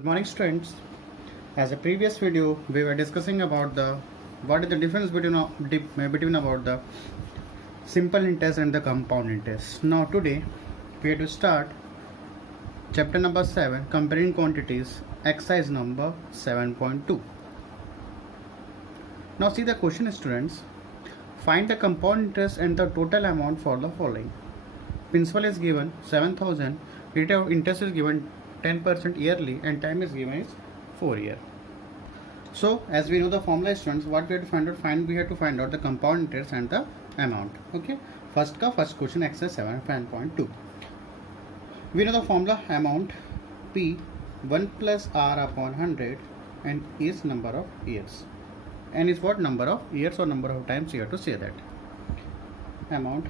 Good morning, students. As a previous video, we were discussing about what is the difference between about the simple interest and the compound interest. Now today we are to start chapter number 7, comparing quantities, exercise number 7.2. Now see the question, students. Find the compound interest and the total amount for the following. Principal is given 7,000, rate of interest is given 10% yearly, and time is given is 4 years. So as we know the formula, students, what we have to we have to find out the compound interest and the amount. Okay, first question, exercise 7.2. We know the formula, amount P 1 plus R upon 100 and is number of years. And is what number of years or number of times you have to say that. Amount,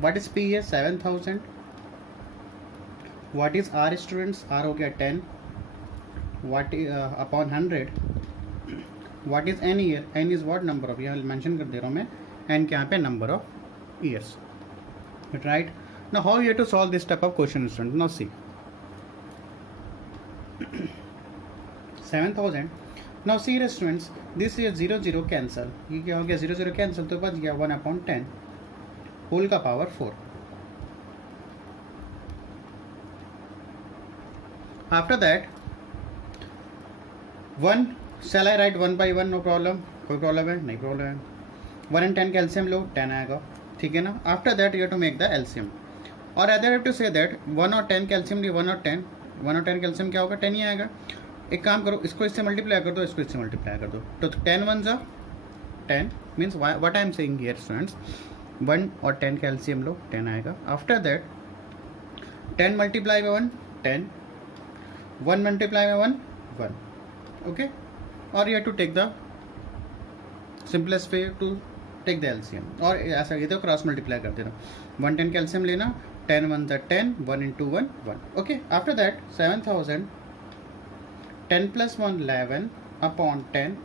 what is P here? 7,000. What is R, students? R हो गया 10. What is upon 100? What is N here? N is what number of, यहाँ mention कर दे रहा हूँ मैं. N क्या पे number of years. Right? Now how you have to solve this type of question, students? Now see. 7,000. Now see here, students. This is 0 cancel. ये क्या हो गया? 0 cancel तो बच गया 1 upon 10 whole का power 4. After that, 1, shall I write 1 by 1? No problem. कोई problem है? नहीं प्रॉब्लम है. 1 and 10 का LCM लो, 10 आएगा. ठीक है ना? After that you have to make the LCM. और other have to say that 1 और 10 का LCM 1 और 10. 1 और 10 का LCM क्या होगा? 10 ही आएगा. एक काम करो, इसको इससे मल्टीप्लाई कर दो, इसको इससे मल्टीप्लाई कर दो. तो 10 1 10 means what I am saying here, students. 1 और 10 का LCM लो, 10 आएगा. After that 10 multiply by 1, 10. 1 multiply by 1, 1. Okay, or you have to take the simplest way to take the LCM, और ऐसा ये तो क्रॉस मल्टीप्लाई कर देना. 1 10 का LCM लेना, 10 1 10, 1 into 1 1. Okay, after that 7,000, 10 plus 1 11 upon 10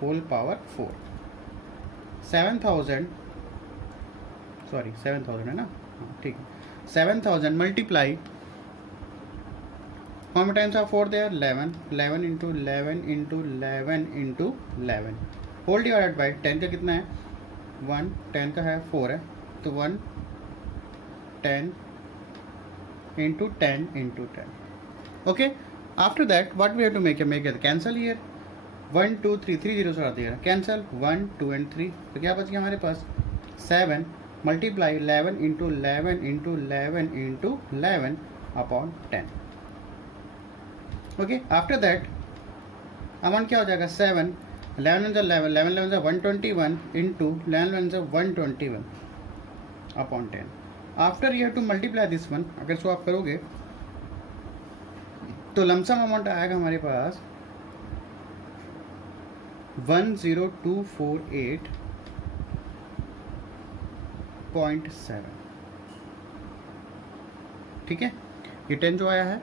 whole power 4. 7,000 है ना, ठीक है. 7,000 multiply, how many times are 4 there? 11. 11 into 11 into 11 into 11 whole divided by 10 का कितना है? 1. 10 का है 4 है, तो 1 10 into 10 into 10. Okay, after that what we have to make it cancel here. 1 2 3 3 zeros are there, cancel 1 2 and 3. तो क्या बच गया हमारे पास? 7 multiply 11 into 11 into 11 into 11 upon 10. Okay, after that amount क्या हो जाएगा? 7 11 11 11 11 121 into 11 121 upon 10. After you have to multiply this one. अगर इसको आप करोगे तो लमसम अमाउंट आएगा हमारे पास 10248.7. ठीक है, ये 10 जो आया है.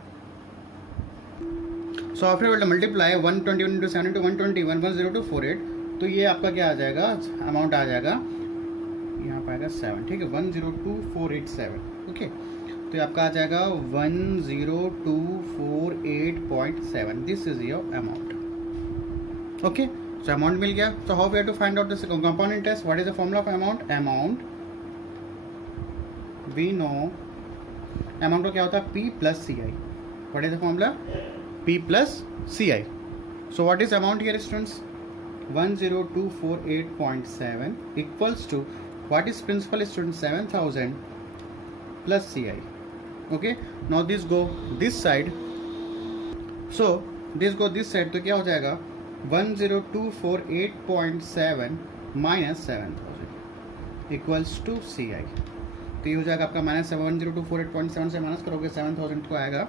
So after will multiply 121 into 7 into 121 10248. तो ये आपका क्या आ जाएगा? अमाउंट आ जाएगा यहाँ पर आएगा 7. ठीक है, 102,487. ओके, तो ये आपका आ जाएगा 102,408.7. This is your amount. Okay, so amount मिल गया. So how we have to find out this compound interest? What is the formula of amount? Amount we know, amount को क्या होता है? P plus CI. What is the formula? P plus CI. So what is amount here, students? 10248.7 equals to, what is principal, students? 7,000 plus CI. Okay, now this go this side, so this go this side, तो क्या हो जाएगा? 10248.7 minus 7,000 equals to CI. तो ये हो जाएगा आपका minus 10248.7 से माइनस करोगे 7,000 को आएगा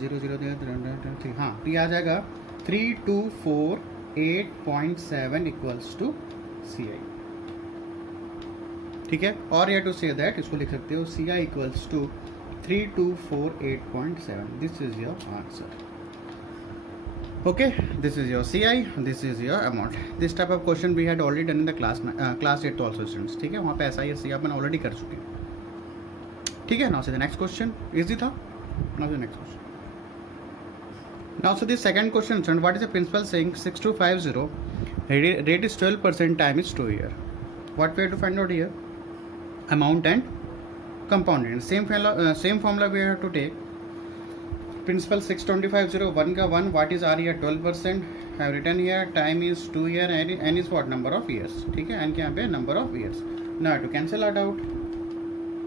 0 0 3. हाँ, तो ये आ जाएगा 3248.7 इक्वल्स टू CI. ठीक है, और you have to say that, इसको लिख सकते हो CI equals to 3248.7. This is your answer. Okay, this is your CI, this is your amount. This type of question we had already done in the class 8 also, students. ठीक है, वहाँ पे SI अपन already कर चुके हैं. ठीक है, now से द नेक्स्ट क्वेश्चन. इजी था. Now the next question. Now, so the second question, son, what is the principal saying? 6250, rate is 12%, time is 2 year. What we have to find out here? Amount and compound interest. Same formula we have to take. Principal 6250, 1 का 1, what is R here? 12%. I have written here, time is 2 year, and is what? Number of years. ठीक है, and यहाँ पे number of years. Now I have to cancel that out.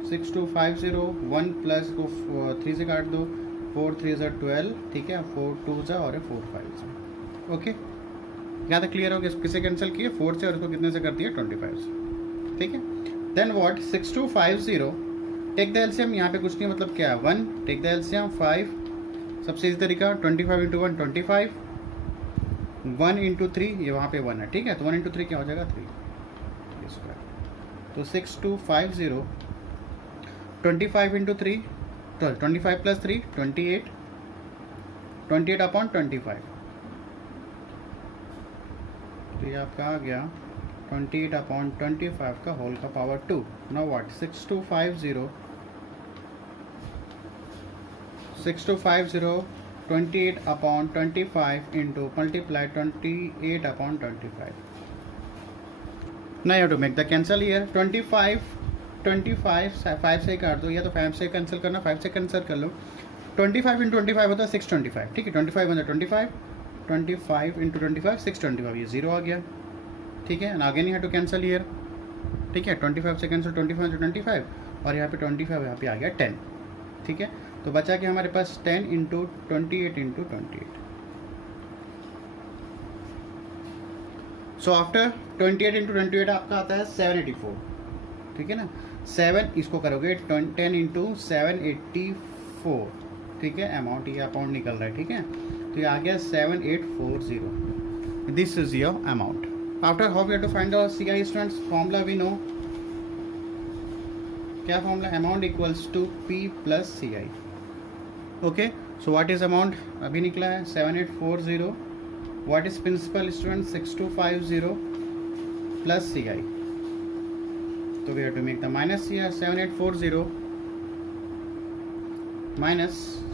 6250, 1 plus को 3 से काट दो, 4 3 ज़ा 12, ठीक है, 4 2 ज़ा और 4 5 ज़ा. ओके, यहाँ तक क्लियर हो गया. किसे कैंसिल किए? 4 से, और इसको कितने से कर दिया? 25 से. ठीक है. Then what? 6250, take the LCM. यहाँ पे कुछ नहीं, मतलब क्या है? 1, टेक द एलसीएम 5. सबसे इसी तरीका 25 इंटू 1 25, 1 इंटू 3, ये वहाँ पे 1 है. ठीक है, तो 1 इंटू 3 क्या हो जाएगा? 3 स्क्वायर. तो 6250, 25 इंटू 3, 25 प्लस 3 28, 28 अपॉन 25. तो ये आपका आ गया 28 अपॉन 25 का होल का power 2. Now what? 6250, 28 upon 25 into multiply 28 upon 25. Now you have to make the cancel here. 25 5 से काट दो, या तो 5 से कैंसिल करना, 5 से कैंसिल कर लो. 25 इंटू 25 होता है 625. ठीक है, 25 बन 25, 25 इंटू 25 625, ये 0 आ गया. ठीक है, again you have to cancel here. ठीक है, 25 से कैंसिल 25 इंटू 25, और यहाँ पे 25 यहाँ पे आ गया 10. ठीक है, तो बचा कि हमारे पास 10 into 28 into 28. So after 28 into 28 आपका आता है 784. ठीक है ना, 7 इसको करोगे 10 इंटू 784. ठीक है, अमाउंट ये अमाउंट निकल रहा है. ठीक है, तो ये आ गया 7840. This is your amount. After how we have to find our CI students? Formula we know. क्या formula? Amount equals to P plus C I. Okay, so what is amount? अभी निकला है 7840. What is principal student? 6250 plus C I. तो we have to make the minus here. 7840 minus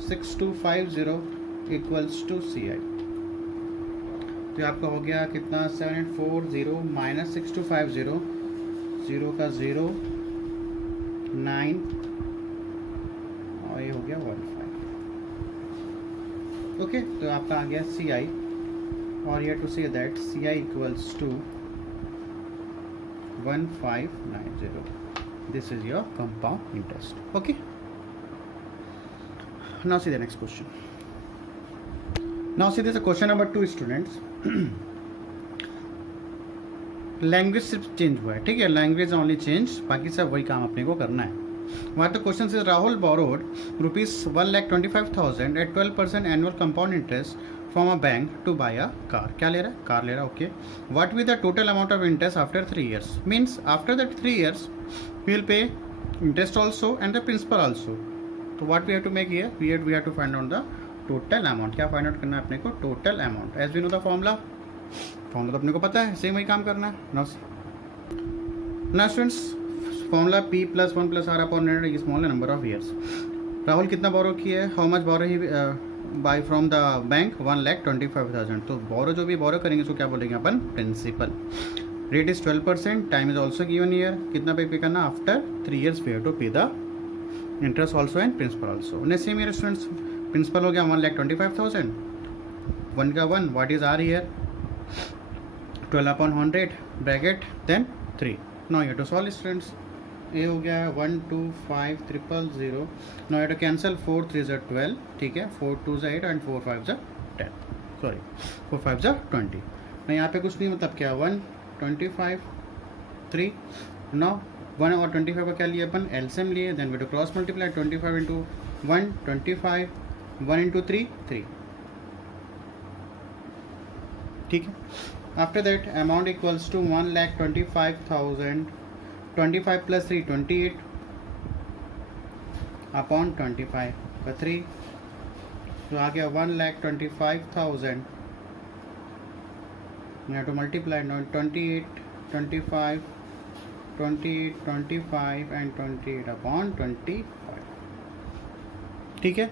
6250 equals to C I. तो आपका हो गया कितना? 7840 minus 6250, 0 का 0 9, और ये हो गया 15. ओके, तो आपका आ गया सी आई, और you have to say that C I equals to 1590. This is your compound interest. Okay, now see the next question. Now see this question number 2 students. Language सिर्फ चेंज हुआ है. ठीक है, लैंग्वेज ओनली चेंज, बाकी सब वही काम अपने को करना है. वहाँ तो क्वेश्चन से Rahul borrowed ₹1,25,000 at 12% annual compound interest from a bank to buy a car. क्या ले रहा है? कार ले रहा है. Okay, what will the total amount of interest after 3 years? Means after that 3 years we will pay interest also and the principal also. तो what we have to make here? We have to find out the total amount. क्या find out करना है अपने को? Total amount. As we know the formula तो अपने को पता है, सेम वही काम करना है. Now students, formula P plus 1 plus R upon 100 is small number of years. Rahul कितना बोरो किया है? How much borrow he by from the bank? 1,25,000. तो बोरो जो भी बोरो करेंगे उसको क्या बोलेंगे अपन? Principal. Rate is 12%, time is also given year. कितना पे करना? After 3 years we have to pay the interest also and principal also. Next same year students, principal हो गया 1,25,000, 1 का 1, what is R here? 12 upon 100 bracket then 3. Now you have to solve students. A हो गया 125,000. Now you have to cancel 4 3 ज़ा 12. ठीक है, 4 2 ज़ा 8 and 4 5 ज़ा 10. सॉरी, 4 5 ज़ा 20. ना यहाँ पे कुछ नहीं, मतलब क्या? 1 25 3. नाउ 1 और 25 का क्या लिए अपन? एलसीएम लिए. Then we to cross multiply 25 into 1 25, 1 into 3 3. ठीक है, after that amount equals to 1,25,000. 25 plus 3 28 upon 25 का 3. तो आ गया 1,25,000. You have to multiply 28 25 28 25 and 28 upon 25. ठीक है,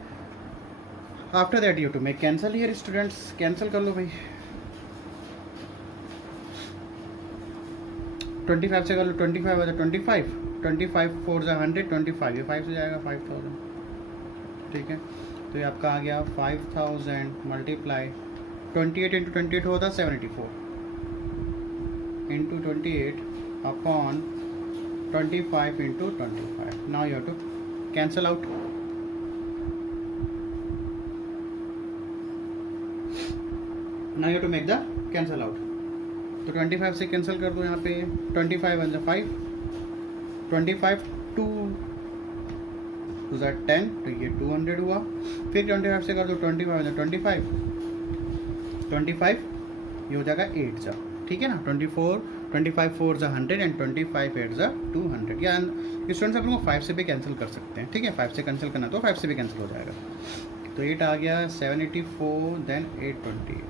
after that you to make cancel here students, cancel कर लो भाई। 25 से कर लो, 25 हो जाए 25, 25 4 जा 100, 25 ये 5 से जाएगा 5000, ठीक है। तो ये आपका आ गया 5000 मल्टीप्लाई 28 इंटू 28 होता 784 into 28 upon 25 into 25. Now you have to cancel out. Now you have to make the cancel out. तो 25 से कैंसिल कर दो यहाँ पे, 25 वन 5, 25 2 10, तो ये 200 हुआ। फिर 25 से कर दो 25 वन 25, 25 ये हो जाएगा 8 जा, ठीक है ना। 25 4 जा 100 एंड 25 8 जा 200। या स्टूडेंट्स आप लोग 5 से भी कैंसिल कर सकते हैं, ठीक है। 5 से कैंसिल करना तो 5 से भी कैंसिल हो जाएगा। तो 8 आ गया 784 देन 828।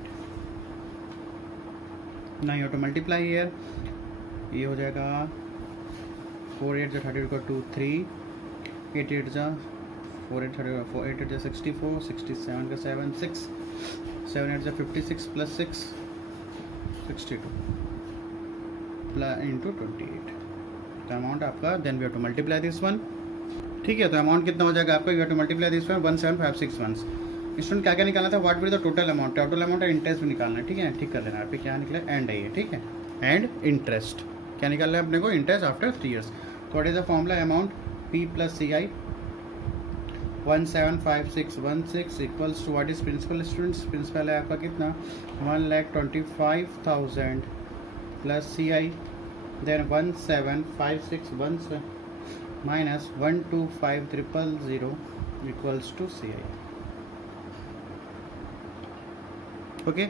ना यू टू मल्टीप्लाई हियर, ये हो जाएगा 4 8 जा 30 को 2 3, 8 8 जा 4 8 30 4 8 8 जा 64, 67 का 7 6, 7 8 जा 56 प्लस 6 62 इंटू 28 तो अमाउंट आपका। Then we have to multiply this one, ठीक है। तो अमाउंट कितना हो जाएगा आपका, you have to multiply this one 17561। Student क्या क्या निकालना था, what will the total amount, total amount और इंटरेस्ट भी निकालना है, ठीक है। ठीक कर लेना आप, क्या निकला एंड है ये, ठीक है। एंड इंटरेस्ट क्या निकालना है अपने को, इंटरेस्ट आफ्टर 3 years। तो what is the formula, amount P plus CI 175616 equals to what is principal students, principal है आपका कितना 1,25,000 plus CI then 175616 minus 125,000 equals to CI, okay.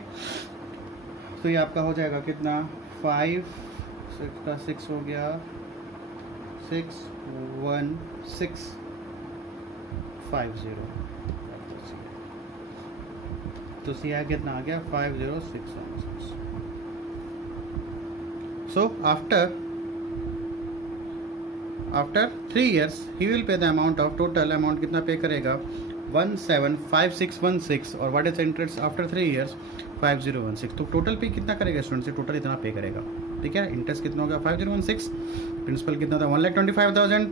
तो ये आपका हो जाएगा कितना 5 6 का 6 हो गया 61650, तो CI कितना आ गया 50616। So after 3 years he will pay the amount of, total amount कितना पे करेगा 175616 और what is interest after 3 years 5016। तो टोटल पे कितना करेगा स्टूडेंट से, टोटल इतना पे करेगा, ठीक है। इंटरेस्ट कितना होगा 5016, प्रिंसिपल कितना था 1,25,000,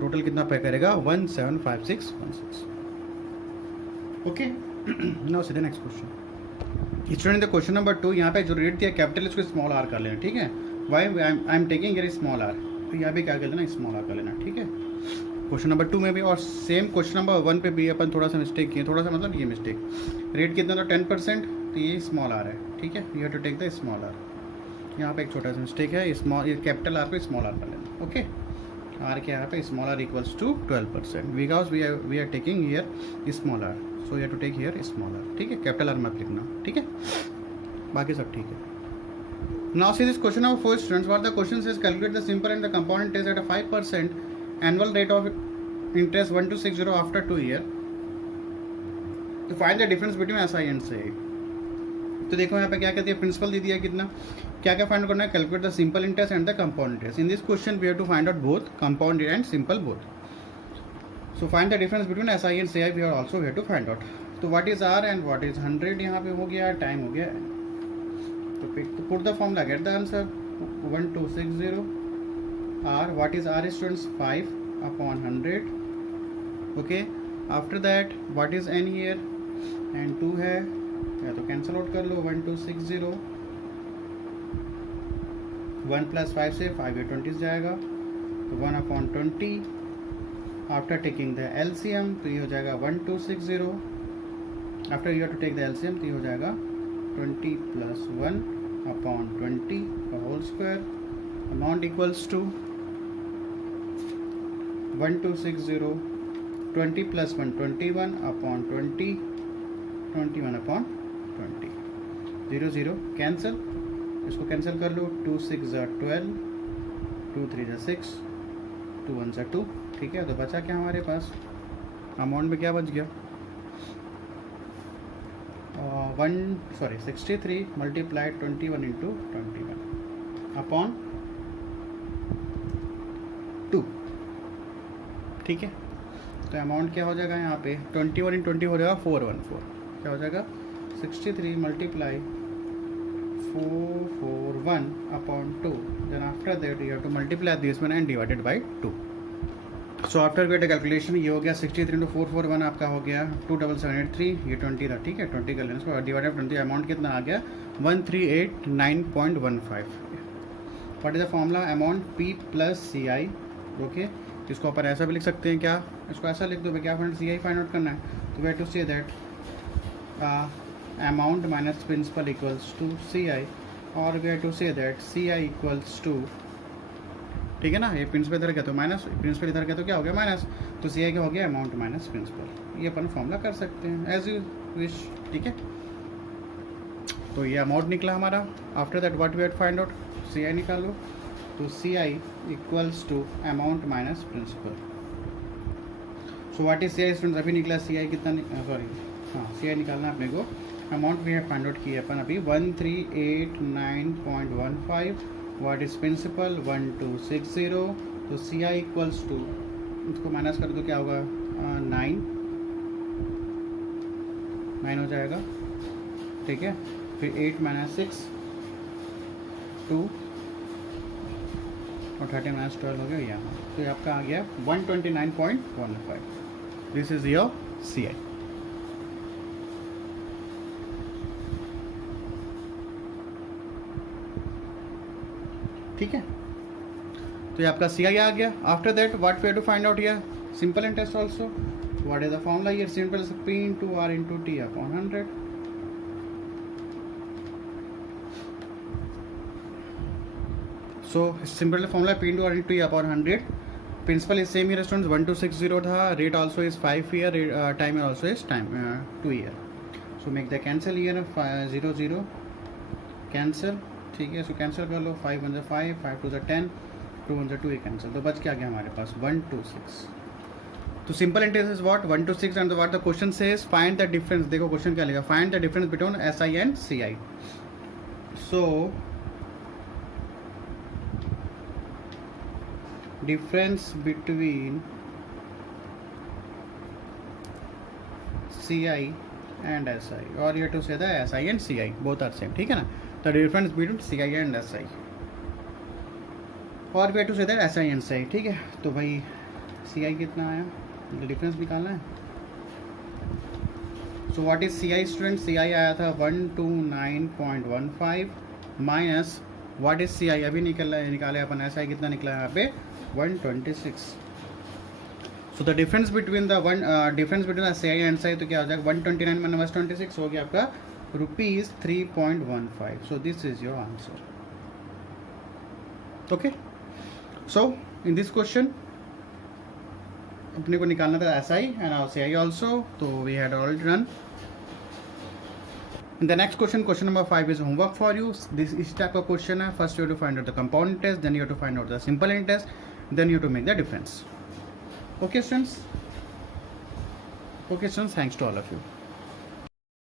टोटल कितना पे करेगा 175616, okay. Now see the next question student, the question number 2। यहाँ पे जो रेट दिया कैपिटल इसको स्मॉल आर कर लेना, ठीक है। Why I am taking here small R, तो यहाँ भी क्या कर लेना स्मॉल आर कर लेना, ठीक है। क्वेश्चन नंबर 2 में भी और सेम क्वेश्चन नंबर 1 पे भी अपन थोड़ा सा मिस्टेक किए, थोड़ा सा मतलब ये मिस्टेक, रेट कितना था 10%, तो ये स्मॉल आर है, ठीक है। You have to take the small R. यहाँ पे एक छोटा सा मिस्टेक है, स्मॉल कैपिटल आर पे स्मॉल आर कर लेना, ओके। आर के यहाँ पे small R equals to 12%, because we are taking here small R, so you have to take here small R, ठीक है। कैपिटल आर मत लिखना, ठीक है, बाकी सब ठीक है। Now see this question of 4 students. What the question says, calculate the simple and the compound interest at a 5% annual rate of interest 1260 after 2 years. To find the difference between SI and CI. तो देखो यहाँ पे क्या कहती है, principal दे दिया कितना, क्या क्या फाइंड करना है, calculate the simple interest and the compound interest. In this question we have to find out both compound and simple both. So find the difference between SI and CI we also have to find out. तो what is R and what is 100 यहाँ पे हो गया, time हो गया। तो put the formula, get the answer 1260 R, what is R students 5 upon 100, okay। After that what is N here, and 2 है, या तो कैंसिल आउट कर लो 1260, 1 प्लस 5 से 5 या 20 जाएगा, तो 1/20। आफ्टर टेकिंग द LCM तो ये हो जाएगा 1260, after you have to take the LCM तो ये हो जाएगा 20 + 1/20 का whole square, amount equals to 1260, 20 + 1 21/20, 21/20, 0 0 cancel, इसको कैंसिल कर लो, 2 6 = 12, 2 3 = 6, 2 1 = 2, ठीक है। तो बचा क्या हमारे पास, अमाउंट में क्या बच गया, 63 × 21 × 21 अपॉन 2, ठीक है। तो अमाउंट क्या हो जाएगा यहाँ पे 21 इन 20 हो जाएगा 414, क्या हो जाएगा 63 multiply 441 upon 2, then after that you have to multiply this one and divided by 2. So after wait calculation ये हो गया 63 इंटू 441 आपका हो गया 27783, ये 20 था, ठीक है 20 कर लेना इसको, डिवाइडेड 20, अमाउंट कितना आ गया 1389.15. What is the formula, amount P plus C I. Okay, इसको अपन ऐसा भी लिख सकते हैं, क्या इसको ऐसा लिख दो भाई, क्या find C I find out करना है, तो we have to say that amount minus principal equals to C I, और we have to say that C I equals to, ठीक है ना, ये प्रिंसिपल इधर क्या तो माइनस, प्रिंसिपल इधर क्या तो क्या हो गया माइनस, तो सी आई क्या हो गया अमाउंट माइनस प्रिंसिपल. ये अपन फॉर्मूला कर सकते हैं एज यू विश, ठीक है. तो ये अमाउंट निकला हमारा. After that what we have find out, C I निकालो, तो C I equals to amount minus principal. So what is C I students, अभी निकला सी आई कितना, सॉरी हाँ सी आई निकालना अपने को. Amount we have find out किया अपन अभी 1389.15. व्हाट इज प्रिंसिपल 1260, तो सी आई इक्वल्स टू, इसको माइनस कर दो क्या होगा 9 हो जाएगा, ठीक है. फिर 8 माइनस 6 2 और 13 माइनस 12 हो गया यहाँ, तो ये आपका आ गया 129.15. This is your C I. ठीक है, तो ये आपका सी आई आ गया. After that what we have to find out here, simple and test also. What is the formula here, simple P into R into T upon 100. So simple formula P into R into T upon 100. Principal is same year students 1260 था, rate also is 5 year, time also is time 2 year. So make the cancel year 0 0 cancel, ठीक है. सो cancel कर लो, 5 1 5, 5 2 10, 2 1 2, ये cancel, तो बच क्या गया हमारे पास 126. तो simple interest is what 126 and what the question says find the difference. देखो क्वेश्चन क्या लिखा, find the difference between S I and C I. So difference between CI and SI, or you have to say the SI and CI both are same, ठीक है ना. The difference between CI and SI, or we have to say that SI and CI, ठीक है. तो भाई CI कितना आया, difference निकालना है. So what is CI student, CI आया था 129.15 माइनस व्हाट इज CI अभी निकाले अपन, SI कितना निकला है यहाँ पे 126. So the difference between the difference between C I and C I, तो क्या हो जाएगा 129 माइनस 26 हो गया आपका ₹3.15. So this is your answer. Okay, so in this question अपने को निकालना था S I and C I also, तो we had already done. The next question, question number 5 is homework for you. This is type of question है. First you have to find out the compound interest, then you have to find out the simple interest, then you have to make the difference. Okay students? Okay students, thanks to all of you.